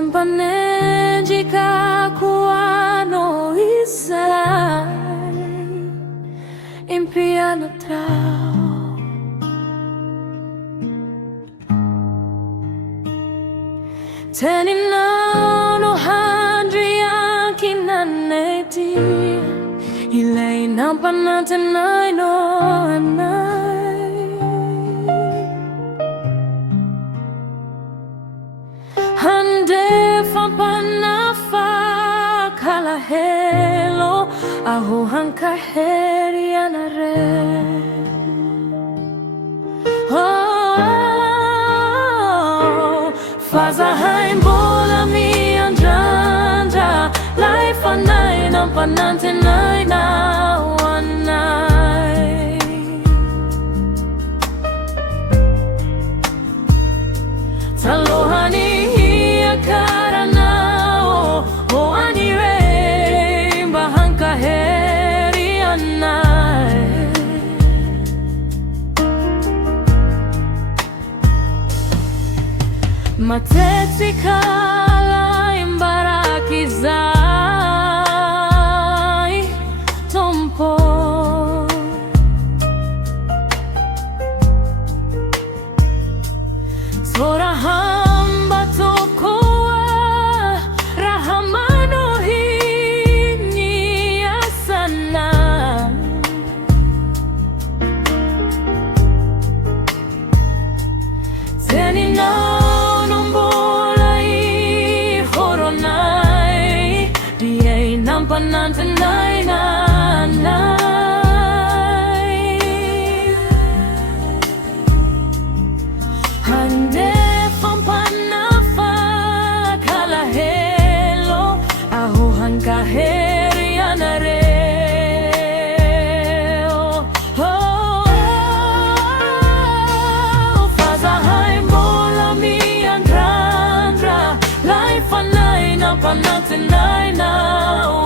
mpanenjika kuano izahay mpianatrao. Teninao no handry iankinanay ilay nampanantenainao anay. Handefa mpanafak halahelo aho hankahery anareo. Zahay mbola miandrandra ilay fanay nampanantenainao anay. Talohany hiakaranao anareo mba hankahery anay. Matetika ilay mbaraki zahay Tompo. Raha raha manohy ni asanao. Teninao mbola hijoroanay nampanantenainao. Handefa mpanafak halahelo aho hankahery anareo. Zahay mbola miandrandra ilay fanay nampanantenainao.